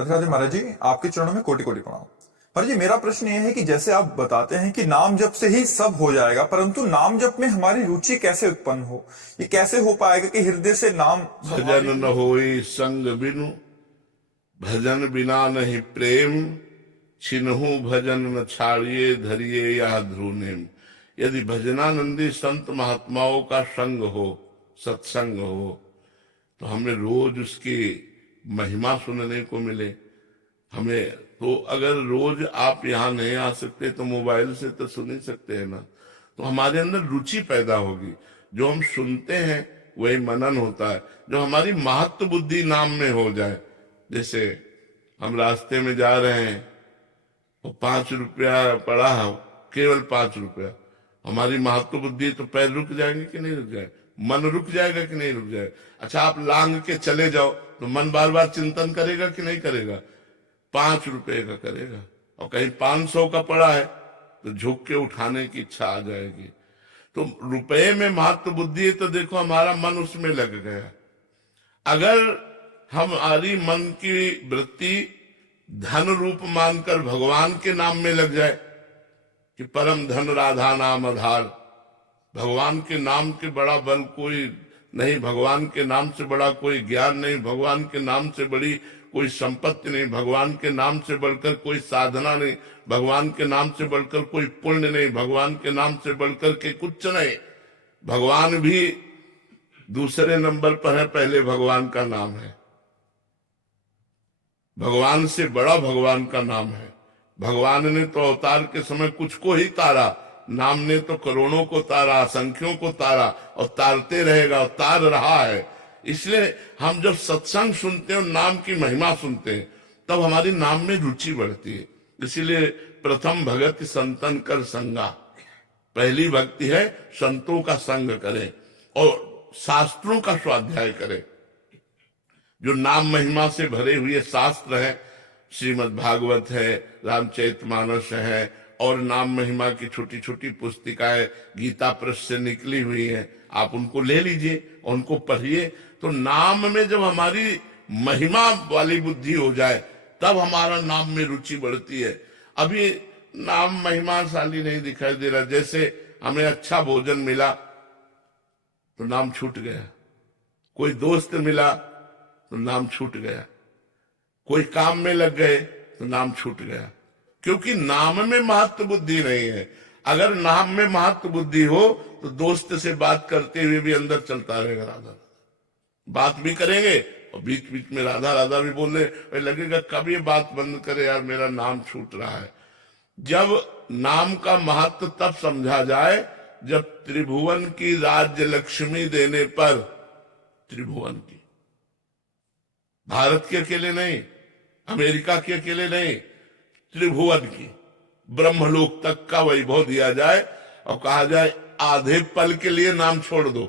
राधे राधे महाराज जी, आपके चरणों में कोटि कोटि प्रणाम। महाराज जी, मेरा प्रश्न यह है कि जैसे आप बताते हैं कि नाम जप से ही सब हो जाएगा, परंतु नाम जप में हमारी रुचि कैसे उत्पन्न हो? ये कैसे हो पाएगा कि हृदय से नाम भजन स्वाभाविक न होई संग बिनु, भजन बिना नहीं प्रेम, छिनहु भजन न छाड़िए, धरिए या ध्रुव नेम। यदि भजनानंदी संत महात्माओं का संग हो, सत्संग हो, तो हमें रोज उसकी महिमा सुनने को मिले। हमें तो अगर रोज आप यहाँ नहीं आ सकते तो मोबाइल से तो सुन ही सकते हैं ना। तो हमारे अंदर रुचि पैदा होगी, जो हम सुनते हैं वही मनन होता है। जो हमारी महत्व बुद्धि नाम में हो जाए, जैसे हम रास्ते में जा रहे हैं और 5 रुपया पड़ा है, केवल 5 रुपया, हमारी महत्व बुद्धि तो पैर रुक जाएंगे कि नहीं रुक जाए, मन रुक जाएगा कि नहीं रुक जाएगा। अच्छा, आप लांग के चले जाओ तो मन बार बार चिंतन करेगा कि नहीं करेगा, 5 रुपए का करेगा। और कहीं 500 का पड़ा है तो झुक के उठाने की इच्छा आ जाएगी। तो रुपए में महत्व बुद्धि है तो देखो हमारा मन उसमें लग गया। अगर हमारी मन की वृत्ति धन रूप मानकर भगवान के नाम में लग जाए कि परम धन राधा नाम आधार, भगवान के नाम के बड़ा बल कोई नहीं, भगवान के नाम से बड़ा कोई ज्ञान नहीं, भगवान के नाम से बड़ी कोई संपत्ति नहीं, भगवान के नाम से बढ़कर कोई साधना नहीं, भगवान के नाम से बढ़कर कोई पुण्य नहीं, भगवान के नाम से बढ़कर के कुछ नहीं। भगवान भी दूसरे नंबर पर है, पहले भगवान का नाम है। भगवान से बड़ा भगवान का नाम है। भगवान ने तो अवतार के समय कुछ को ही तारा, नाम ने तो करोड़ों को तारा, असंख्यों को तारा, और तारते रहेगा और तार रहा है। इसलिए हम जब सत्संग सुनते हैं और नाम की महिमा सुनते हैं तब हमारी नाम में रुचि बढ़ती है। इसीलिए प्रथम भगत संतन कर संगा, पहली भक्ति है संतों का संग करें और शास्त्रों का स्वाध्याय करें। जो नाम महिमा से भरे हुए शास्त्र है, श्रीमद् भागवत है, रामचरितमानस है, और नाम महिमा की छोटी छोटी पुस्तिकाएं गीता प्रेस से निकली हुई हैं, आप उनको ले लीजिए और उनको पढ़िए। तो नाम में जब हमारी महिमा वाली बुद्धि हो जाए तब हमारा नाम में रुचि बढ़ती है। अभी नाम महिमाशाली नहीं दिखाई दे रहा। जैसे हमें अच्छा भोजन मिला तो नाम छूट गया, कोई दोस्त मिला तो नाम छूट गया, कोई काम में लग गए तो नाम छूट गया, क्योंकि नाम में महत्व बुद्धि नहीं है। अगर नाम में महत्व बुद्धि हो तो दोस्त से बात करते हुए भी अंदर चलता रहेगा राधा, बात भी करेंगे और बीच बीच में राधा राधा भी बोलने लगेगा। कब ये बात बंद करे यार, मेरा नाम छूट रहा है। जब नाम का महत्व तब समझा जाए जब त्रिभुवन की राज्य लक्ष्मी देने पर, त्रिभुवन की, भारत के अकेले नहीं, अमेरिका के अकेले नहीं, त्रिभुवन की, ब्रह्मलोक तक का वैभव दिया जाए और कहा जाए आधे पल के लिए नाम छोड़ दो,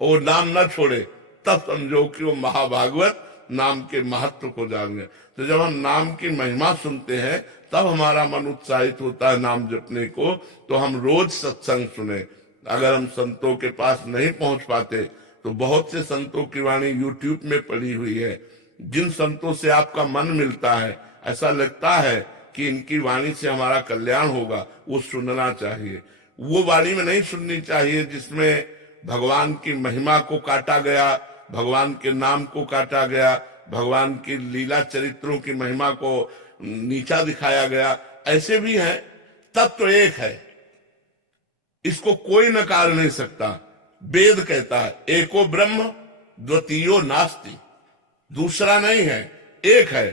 और नाम ना छोड़े, तब समझो कि वो महाभागवत नाम के महत्व को जान गए। तो जब हम नाम की महिमा सुनते हैं तब हमारा मन उत्साहित होता है नाम जपने को। तो हम रोज सत्संग सुने। अगर हम संतों के पास नहीं पहुंच पाते तो बहुत से संतों की वाणी यूट्यूब में पड़ी हुई है। जिन संतों से आपका मन मिलता है, ऐसा लगता है कि इनकी वाणी से हमारा कल्याण होगा, वो सुनना चाहिए। वो वाणी में नहीं सुननी चाहिए जिसमें भगवान की महिमा को काटा गया, भगवान के नाम को काटा गया, भगवान की लीला चरित्रों की महिमा को नीचा दिखाया गया। ऐसे भी हैं। तत्व एक है, इसको कोई नकार नहीं सकता। वेद कहता है एको ब्रह्म द्वितीयो नास्ति, दूसरा नहीं है, एक है।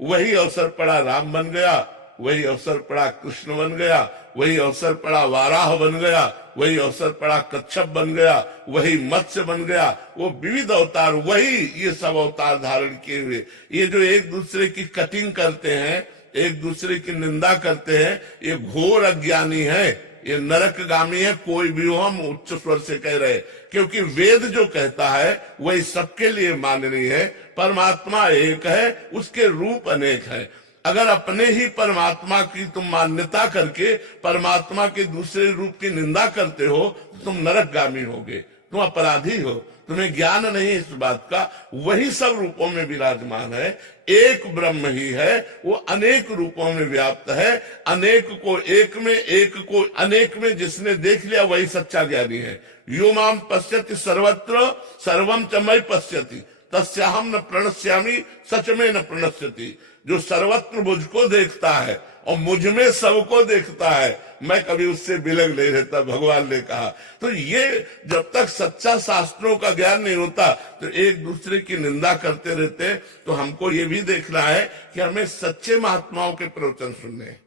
वही अवसर पड़ा राम बन गया, वही अवसर पड़ा कृष्ण बन गया, वही अवसर पड़ा वाराह बन गया, वही अवसर पड़ा कच्छप बन गया, वही मत्स्य बन गया। वो विविध अवतार, वही ये सब अवतार धारण किए हुए। ये जो एक दूसरे की कटिंग करते हैं, एक दूसरे की निंदा करते हैं, ये घोर अज्ञानी है, ये नरकगामी है। कोई भी हो, हम उच्च स्वर से कह रहे, क्योंकि वेद जो कहता है वही सबके लिए माननीय है। परमात्मा एक है, उसके रूप अनेक है। अगर अपने ही परमात्मा की तुम मान्यता करके परमात्मा के दूसरे रूप की निंदा करते हो तो तुम नरकगामी होगे, तुम अपराधी हो। तुम्हें ज्ञान नहीं इस बात का, वही सब रूपों में विराजमान है। एक ब्रह्म ही है, वो अनेक रूपों में व्याप्त है। अनेक को एक में, एक को अनेक में जिसने देख लिया वही सच्चा ज्ञानी है। यो माम पश्यति सर्वत्र सर्वम च मयि पश्यति तस्याहम न प्रणश्यामि सच में न प्रणश्यति। जो सर्वत्र मुझको देखता है और मुझ में सबको देखता है, मैं कभी उससे बिलग नहीं रहता, भगवान ने कहा। तो ये जब तक सच्चा शास्त्रों का ज्ञान नहीं होता तो एक दूसरे की निंदा करते रहते। तो हमको ये भी देखना है कि हमें सच्चे महात्माओं के प्रवचन सुनने हैं।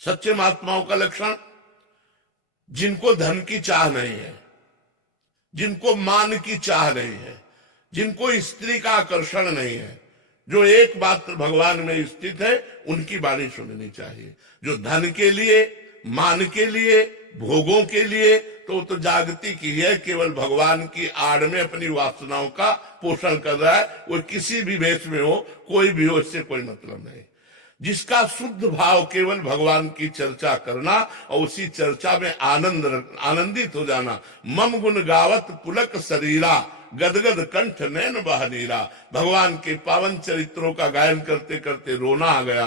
सच्चे महात्माओं का लक्षण, जिनको धन की चाह नहीं है, जिनको मान की चाह नहीं है, जिनको स्त्री का आकर्षण नहीं है, जो एकमात्र भगवान में स्थित है, उनकी वाणी सुननी चाहिए। जो धन के लिए, मान के लिए, भोगों के लिए, तो तो जागतिक ही है, केवल भगवान की आड़ में अपनी वासनाओं का पोषण कर रहा है। वो किसी भी वेश में हो, कोई भी हो, इससे कोई मतलब नहीं। जिसका शुद्ध भाव केवल भगवान की चर्चा करना और उसी चर्चा में आनंदित हो जाना। मम गुण गावत पुलक शरीरा गदगद कंठ नैन बहनीरा। भगवान के पावन चरित्रों का गायन करते करते रोना आ गया,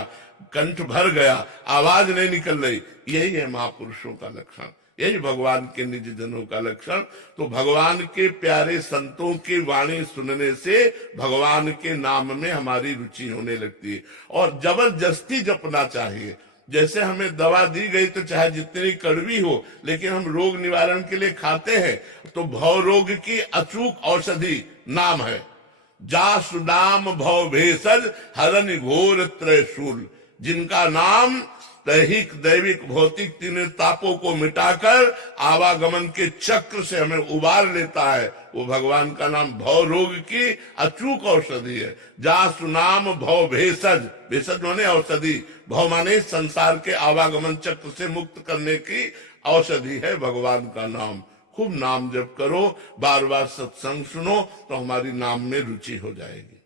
कंठ भर गया, आवाज नहीं निकल रही। यही है महापुरुषों का लक्षण, यही भगवान के निज जनों का लक्षण। तो भगवान के प्यारे संतों की वाणी सुनने से भगवान के नाम में हमारी रुचि होने लगती है और जबरदस्ती जपना चाहिए। जैसे हमें दवा दी गई तो चाहे जितनी कड़वी हो, लेकिन हम रोग निवारण के लिए खाते हैं, तो भव रोग की अचूक औषधि नाम है। जासु नाम भव भेषज हरन घोर त्रयशूल। जिनका नाम दैहिक दैविक भौतिक तीनों तापों को मिटाकर आवागमन के चक्र से हमें उबार लेता है, वो भगवान का नाम भव रोग की अचूक औषधि है। जासु नाम भव भेषज, भेषज माने औषधि, भव माने संसार के आवागमन चक्र से मुक्त करने की औषधि है भगवान का नाम। खूब नाम जप करो, बार बार सत्संग सुनो, तो हमारी नाम में रुचि हो जाएगी।